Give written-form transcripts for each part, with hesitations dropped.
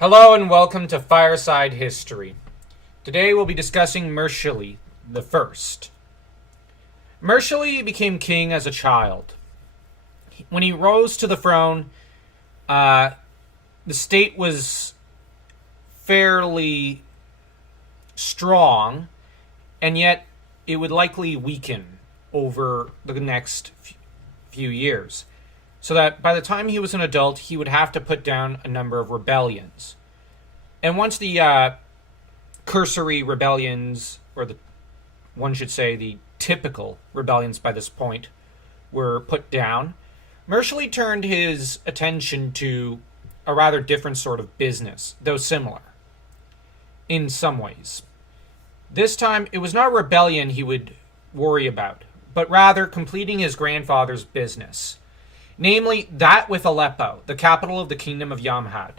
Hello and welcome to Fireside History. Today we'll be discussing Mursili I. Mursili became king as a child. When he rose to the throne, the state was fairly strong, and yet it would likely weaken over the next few years. So that by the time he was an adult, he would have to put down a number of rebellions. And once the cursory rebellions, or one should say the typical rebellions by this point, were put down, Mursili turned his attention to a rather different sort of business, though similar in some ways. This time, it was not rebellion he would worry about, but rather completing his grandfather's business. Namely, that with Aleppo, the capital of the kingdom of Yamhad,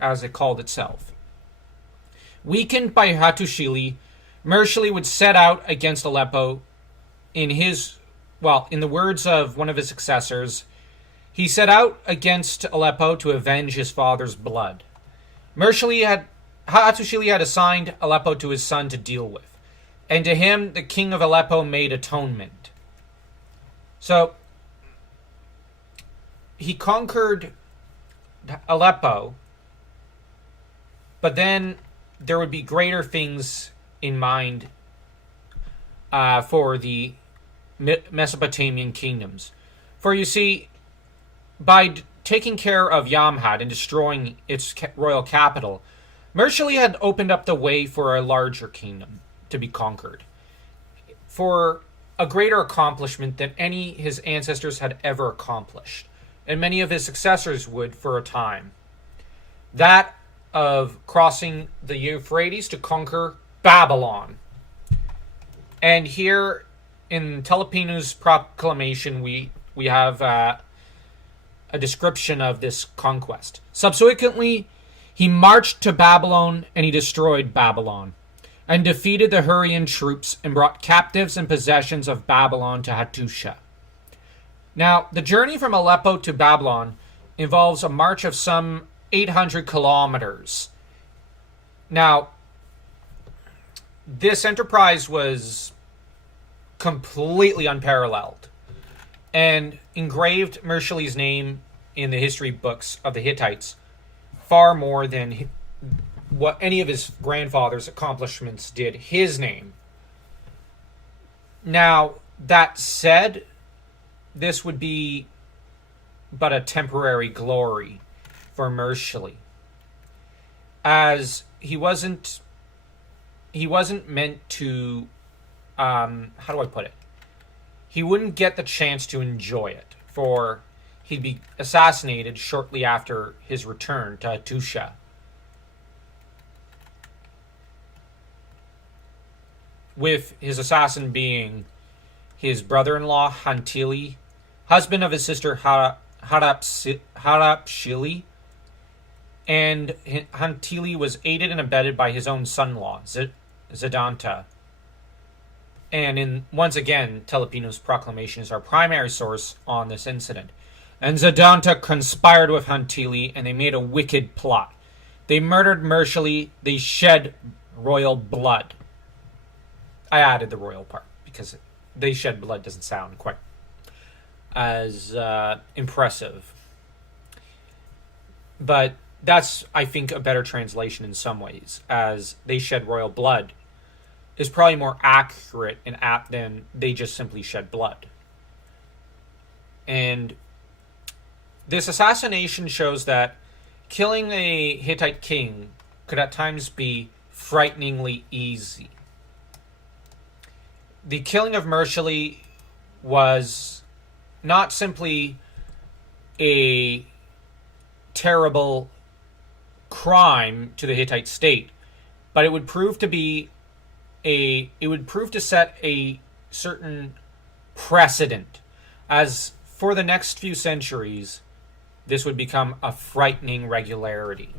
as it called itself. Weakened by Hattusili, Mursili would set out against Aleppo in the words of one of his successors, he set out against Aleppo to avenge his father's blood. Hattusili had assigned Aleppo to his son to deal with, and to him the king of Aleppo made atonement. So, he conquered Aleppo, but then there would be greater things in mind for the Mesopotamian kingdoms. For you see, by taking care of Yamhad and destroying its royal capital, Mursili had opened up the way for a larger kingdom to be conquered, for a greater accomplishment than any his ancestors had ever accomplished, and many of his successors would for a time. That of crossing the Euphrates to conquer Babylon. And here in Telepinu's proclamation, we have a description of this conquest. Subsequently, he marched to Babylon and he destroyed Babylon, and defeated the Hurrian troops and brought captives and possessions of Babylon to Hattusha. Now, the journey from Aleppo to Babylon involves a march of some 800 kilometers. Now, this enterprise was completely unparalleled and engraved Mursili's name in the history books of the Hittites far more than what any of his grandfather's accomplishments did his name. Now, that said, this would be but a temporary glory for Mursili, as he wasn't meant to, how do I put it? He wouldn't get the chance to enjoy it, for he'd be assassinated shortly after his return to Hattusha. With his assassin being his brother-in-law Hantili, husband of his sister Hattusili, and Hantili was aided and abetted by his own son-in-law, Zidanta. And once again, Telepinu's proclamation is our primary source on this incident. And Zidanta conspired with Hantili, and they made a wicked plot. They murdered Mursili, they shed royal blood. I added the royal part, because they shed blood doesn't sound quite as impressive. But that's, I think, a better translation in some ways, as they shed royal blood is probably more accurate and apt than they just simply shed blood. And this assassination shows that killing a Hittite king could at times be frighteningly easy. The killing of Mursili was not simply a terrible crime to the Hittite state, but it would prove to set a certain precedent, as for the next few centuries this would become a frightening regularity.